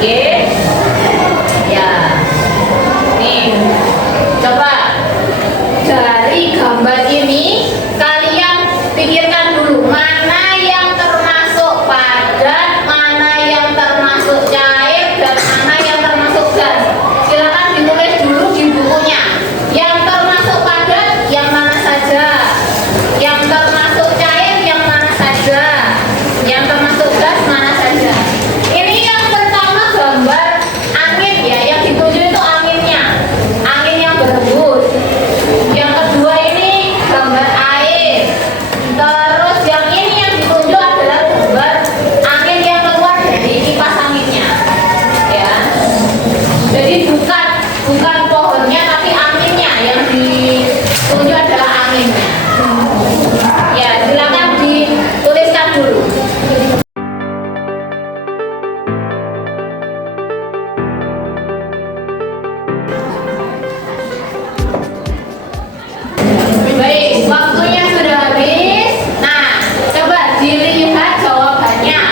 Oke. Ya. Nih. Coba dari gambar ini kalian pikirkan dulu mana yang termasuk padat, mana yang termasuk cair, dan mana yang termasuk gas. Silakan ditulis dulu di bukunya. Yang termasuk padat yang mana saja, yang termasuk cair yang mana saja, yang termasuk gas mana saja. Ini yang pertama gambar angin ya, yang ditunjuk itu anginnya, angin yang berhembus. Yang kedua ini gambar air. Terus yang ini yang ditunjuk adalah gambar angin yang keluar dari kipas anginnya. Ya. Jadi bukan pohonnya tapi anginnya yang ditunjuk adalah anginnya. Ya, silakan dituliskan dulu. Baik, waktunya sudah habis. Nah, coba dilihat jawabannya.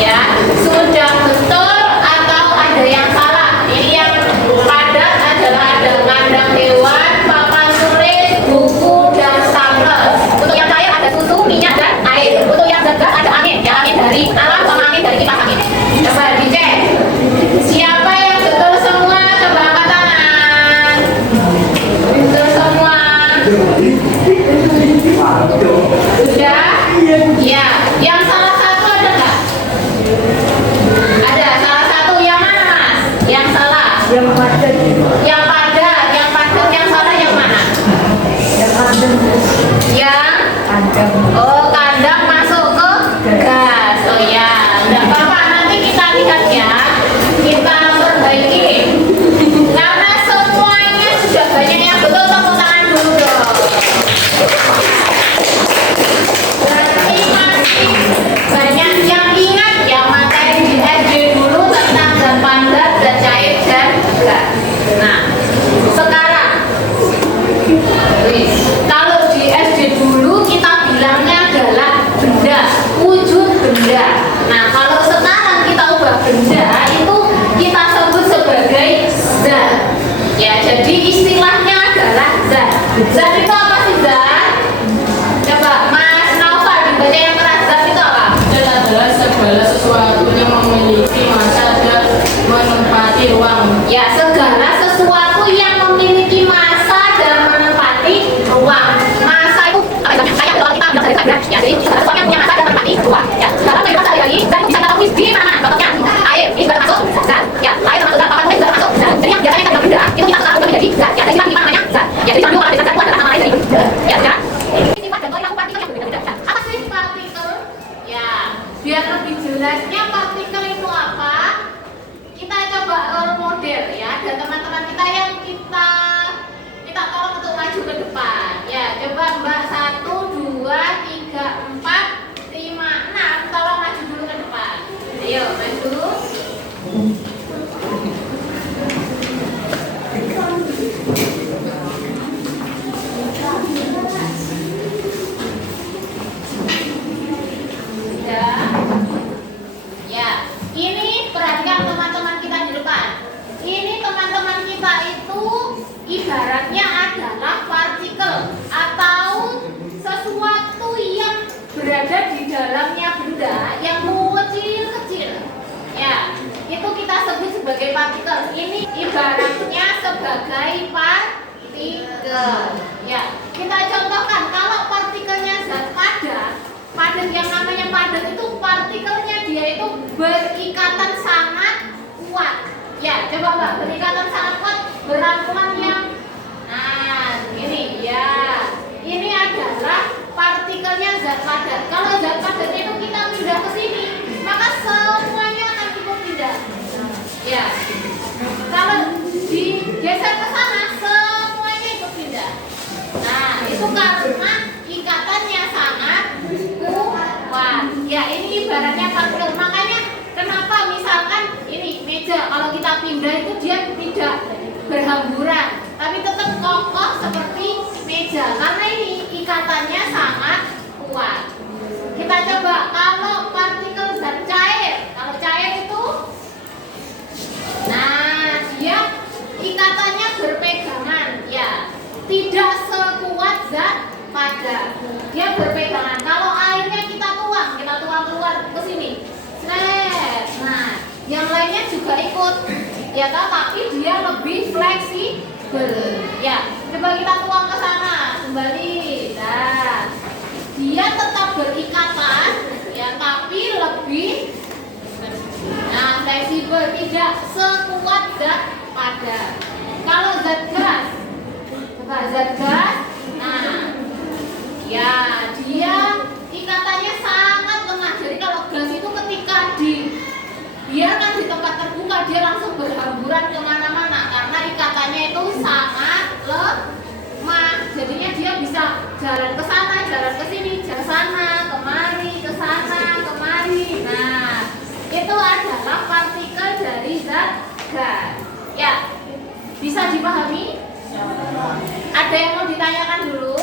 Ya, sudah betul atau ada yang salah? Ini yang padat adalah ada kandang hewan, papan tulis, buku, dan stapel. Untuk yang cair ada susu, minyak, dan air. Untuk yang gas ada angin, ya, angin dari alam sama angin dari kipas angin. Coba dicek. Siapa yang betul semua? Coba angkat tangan. Betul semua. Sudah? Ya. Yang salah satu ada nggak? Ada. Salah satu yang mana, Mas? Yang salah? Yang padat. Yang padat. Yang padat yang salah yang mana? Yang padat. Yang Kandang. oh, kandang masuk ke gas. Oh ya, nggak apa-apa. Nanti kita lihat ya. Kita perbaiki. Karena semuanya sudah banyak yang betul, tepuk tangan dulu dong. Berarti masih banyak yang ingat ya materi di SD dulu tentang zat padat, zat cair, dan gas. Nah, sekarang kalau di SD dulu kita bilangnya adalah benda, wujud benda. Nah, kalau sekarang kita ubah benda itu kita sebut sebagai zat. Ya, jadi istilahnya adalah zat. Zat itu apa sih zat? Coba Mas Naufal dibaca yang keras, zat itu apa? Zat adalah segala sesuatu yang memiliki massa dan menempati ruang. Ya, segala sesuatu yang memiliki massa dan menempati ruang. Massa itu apa ya? Kayak kalau kita bilang dari ya, jadi segala sesuatu yang punya massa dan menempati ruang. Ya, dalam dari massa dari zat itu bisa kita temui di mana? Contohnya air, ini juga termasuk zat. Ya, air termasuk zat, papan tulis juga termasuk zat. Jadi yang biasanya kita bilang benda, itu kita sekarang sudah menjadi zat. Ya, jadi kita gimana namanya? Zat. Ya, jadi kalau ada zat itu adalah nama lain dari benda. Ya, sekarang ini sifat dan perilaku partikel yang berbeda-beda. Apa sih partikel? Ya, biar lebih jelasnya partikel itu apa? Kita coba role model ya, ada teman-teman kita yang kita tolong untuk maju ke depan. Ya, coba Mbak 1, 2, 3, 4, 5, 6 tolong maju dulu ke depan. Ayo, maju. Sudah. Ya, ini perhatikan teman-teman kita di depan. Ini teman-teman kita itu ibaratnya adalah partikel atau sesuatu yang berada di dalamnya benda yang kecil-kecil. Ya, itu kita sebut sebagai partikel. Ini ibaratnya sebagai partikel. Ya, kita contohkan kalau partikelnya zat padat. Padat yang namanya padat itu partikelnya dia itu berikatan sangat kuat. Ya, coba Mbak, berikatan sangat kuat, berangkulan yang ini ya. Ini adalah partikelnya zat padat. Kalau zat padat itu kita pindah ke sini, maka semuanya akan ikut pindah. Ya. Kalau digeser ke sana, semuanya ikut pindah. Nah, itu karena ikatannya sangat kuat. Ya, ini ibaratnya partikel. Makanya kenapa misalkan ini meja kalau kita pindah itu dia tidak berhamburan, tapi tetap kokoh seperti meja karena ini ikatannya sangat kuat. Kita coba kalau partikel zat cair. Kalau cair itu tidak sekuat zat padat. Dia berpegangan. Kalau airnya kita tuang keluar ke sini. Sret. Nah, yang lainnya juga ikut. Ya kan, tapi dia lebih fleksibel. Ya, coba kita tuang ke sana kembali. Nah, dia tetap berikatan, ya, tapi lebih fleksibel, tidak sekuat zat padat. Kalau zat gas, coba zat gas, nah, ya dia ikatannya sangat lemah. Jadi kalau gas itu ketika dibiarkan di tempat terbuka, dia langsung berhamburan kemana-mana karena ikatannya itu sangat lemah. Jadinya dia bisa jalan ke sana, jalan ke sini, jalan ke sana, kemari, ke sana, kemari. Nah, itu adalah partikel dari zat gas. Ya, bisa dipahami? Ada yang mau ditanyakan dulu?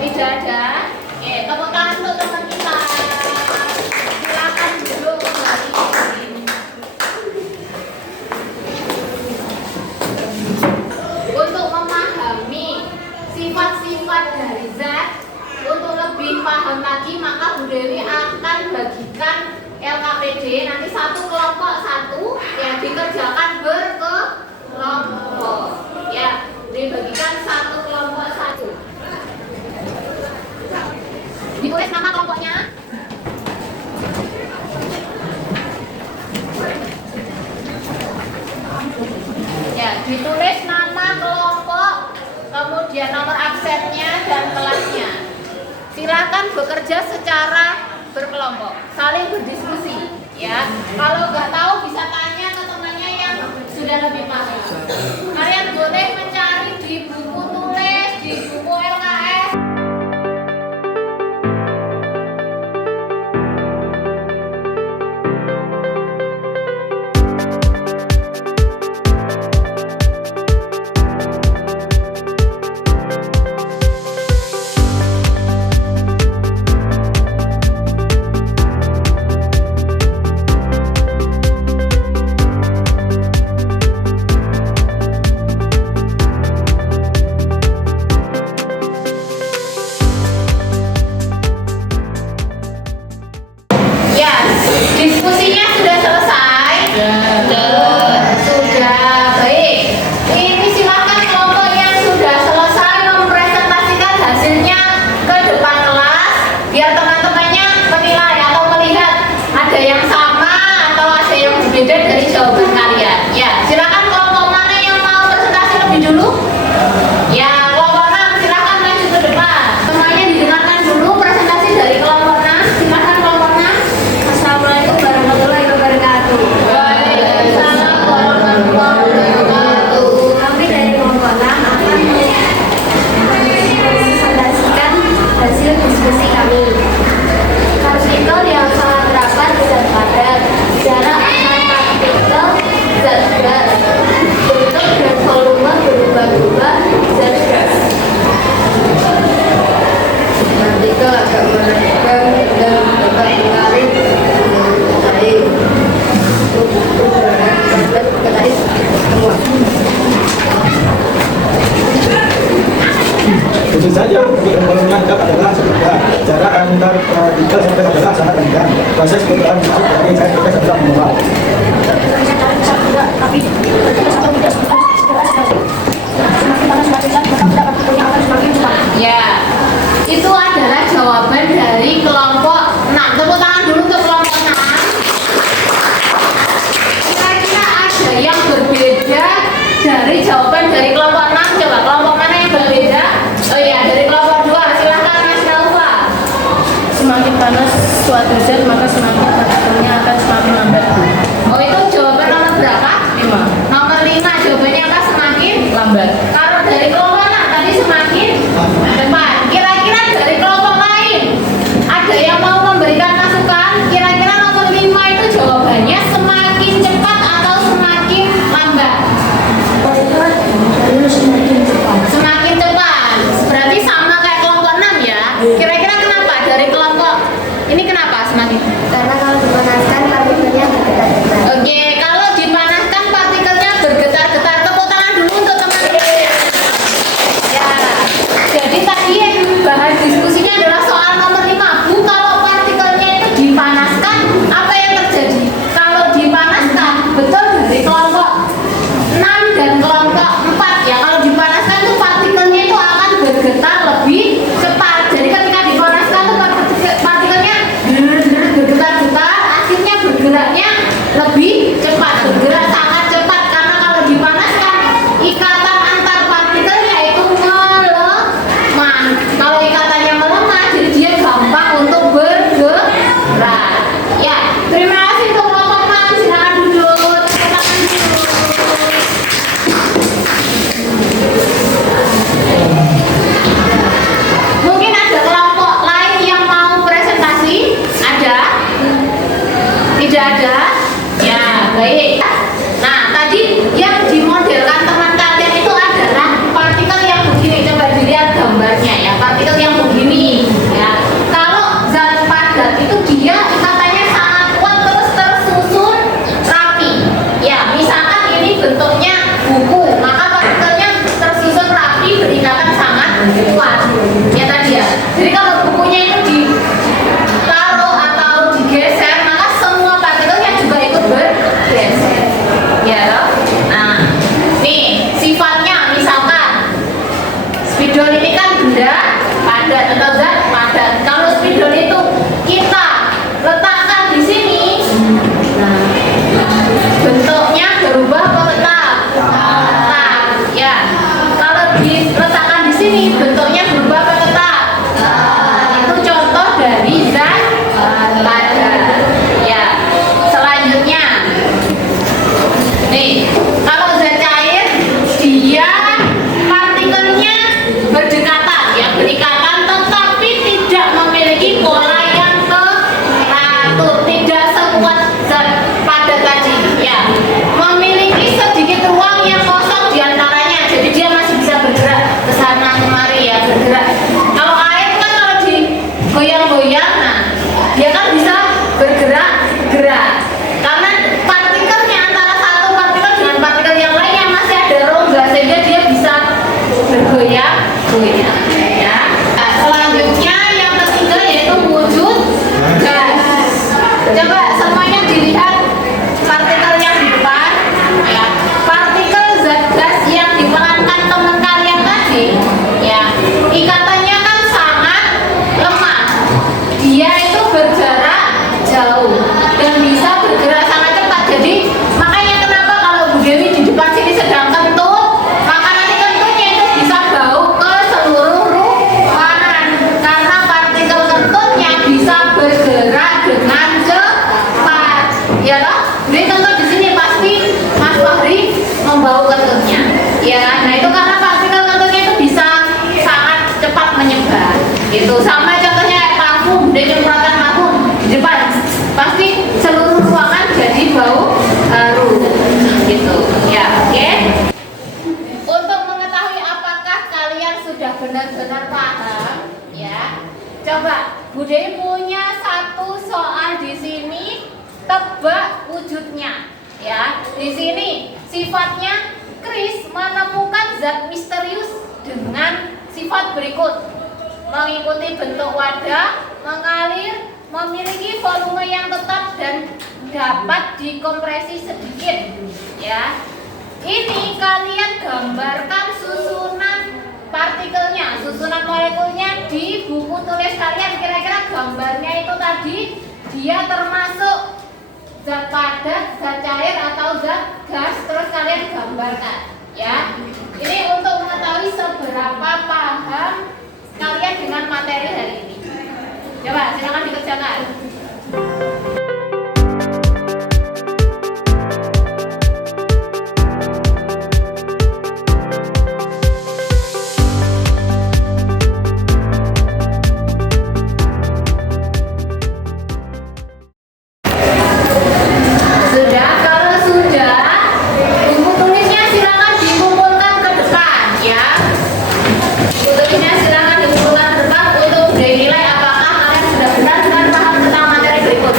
Tidak ada? Oke, tepuk tangan untuk teman kita. Silakan dulu kembali. Untuk memahami sifat-sifat dari zat, untuk lebih paham lagi, maka Bu Dewi akan bagikan LKPD nanti satu kelompok satu yang dikerjakan berkelompok. Ya, dibagikan satu kelompok satu. Ditulis nama kelompoknya. Ya, ditulis nama kelompok, kemudian nomor absennya dan kelasnya. Silakan bekerja secara berkelompok, saling berdiskusi. Ya, kalau nggak tahu bisa tanya ke temannya yang sudah lebih paham. Kalian boleh mencari di buku tulis, di buku LKS. Diskusinya sudah selesai? Sudah. Baik. Ini silakan kelompok yang sudah selesai mempresentasikan hasilnya ke depan kelas biar teman-temannya menilai atau melihat ada yang sama atau ada yang berbeda dari jawaban kalian. Ya, silakan kelompok mana yang mau presentasi lebih dulu? Ya, kelompok 6 silakan maju ke depan. Semuanya didengarkan dulu presentasi dari kelompok 6. Silakan kelompok 6. Assalamualaikum warahmatullahi wabarakatuh. Waalaikumsalam warahmatullahi wabarakatuh. Kami dari kelompok 6 akan mempresentasikan hasil diskusi kami. Partikel yang sangat rapat zat padat, jarak antar partikel zat gas, bentuk dan volume berubah-ubah zat gas. Partikel agak menakutkan dan dapat mengalir dengan air. Tentu saja untuk menangkap adalah sebentar. Jarak antar partikel sampai adalah sangat rendah. Proses perubahan fisik dari cair ke gas adalah minimal. Ya, itu adalah jawaban dari kelompok 6. Tepuk tangan dulu untuk kelompok 6. Kira-kira ada yang berbeda dari jawaban dari kelompok 6? Coba kelompok mana yang berbeda? Oh iya, dari kelompok 2. Silahkan Mas Nova. Semakin panas suatu zat, maka semakin partikelnya akan semakin lambat. Oh, itu jawaban nomor berapa? 5. Nomor 5. Jawabannya apa? Semakin Lambat. Kalau dari kelompok 6 tadi semakin depan. Kira-kira dari kelompok lain ada yang mau memberikan masukan? Kira-kira nomor 5 itu jawabannya semakin cepat atau semakin lambat? Semakin cepat. Berarti sama kayak kelompok 6 ya. Kira-kira kenapa dari kelompok ini kenapa semakin baik. Nah, tadi yang dimodelkan teman kalian itu adalah partikel yang begini. Coba dilihat gambarnya ya, partikel yang begini ya. Kalau zat padat itu dia ikatannya sangat kuat, terus tersusun rapi. Ya, misalkan ini bentuknya buku, maka partikelnya tersusun rapi berikatan sangat kuat. Ya tadi ya. Jadi kalau bukunya itu ditaruh atau digeser, maka semua partikelnya juga ikut bergeser. Ya toh? Nah, nih sifatnya misalkan spidol ini kan benda padat atau zat padat. Kalau spidol itu kita letakkan di sini, nah, bentuknya berubah apa tetap? Tetap. Ya. Kalau diletakkan di sini, bentuknya berubah apa tetap? Itu contoh dari zat padat. Ya. Selanjutnya, nih, kalau zat cair, dia partikelnya berdekatan, ya berikatan, tetapi tidak memiliki pola yang teratur, tidak sekuat zat padat tadi, ya. Memiliki sedikit ruang yang kosong diantaranya, jadi dia masih bisa bergerak ke sana kemari, ya bergerak. Kalau air kan kalau digoyang-goyang, nah dia kan bisa bergerak-gerak. Karena partikelnya antara satu partikel dengan partikel yang lainnya masih ada rongga sehingga dia bisa bergoyang-goyang. Ya. Nah, selanjutnya yang ketiga yaitu wujud gas. Coba semuanya dilihat partikel yang di depan. Ya. Partikel zat gas yang diperankan teman kalian tadi, ya ikatannya kan sangat lemah. Dia itu berjarak jauh dan bisa bergerak sangat cepat. Jadi makanya kenapa kalau Bu Dewi di depan sini sedang kentut, maka nanti kentutnya itu bisa bau ke seluruh ruangan karena partikel kentutnya bisa bergerak dengan cepat. Ya loh, jadi kentut di sini pasti Mas Fahri membau kentutnya. Ya, nah itu karena partikel kentutnya itu bisa sangat cepat menyebar. Gitu. Sama contohnya kayak parfum, dia nyemprotkan parfum di depan, pasti seluruh ruangan jadi bau harum. Gitu. Ya, oke. Untuk mengetahui apakah kalian sudah benar-benar paham, ya. Coba Bu Dewi punya satu soal di sini, tebak wujudnya. Ya, di sini sifatnya Chris menemukan zat misterius dengan sifat berikut: mengikuti bentuk wadah, mengalir, memiliki volume yang tetap dan dapat dikompresi sedikit. Ya, ini kalian gambarkan susunan partikelnya, susunan molekulnya di buku tulis kalian. Kira-kira gambarnya itu tadi dia termasuk zat padat, zat cair atau zat gas, terus kalian gambarkan. Ya, ini untuk mengetahui seberapa paham kalian dengan materi hari ini. Coba silakan dikerjakan. Sudah, kalau sudah, buku tulisnya silakan dikumpulkan ke depan, ya. Buku tulisnya silakan dikumpulkan ke depan untuk dinilai apakah kalian sudah benar-benar paham tentang materi berikut.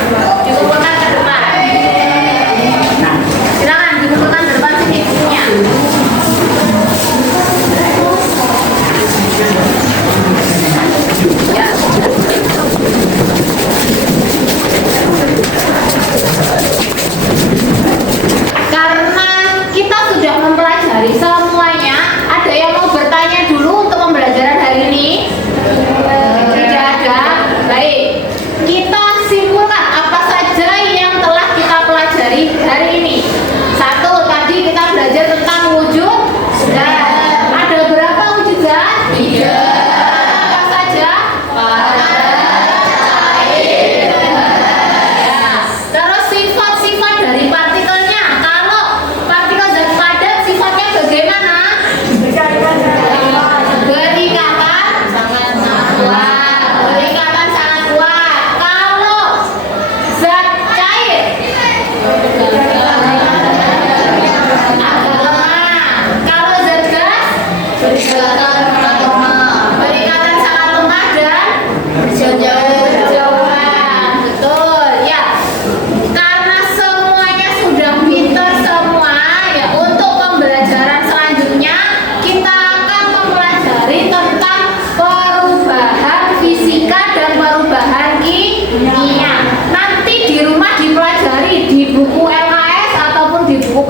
buku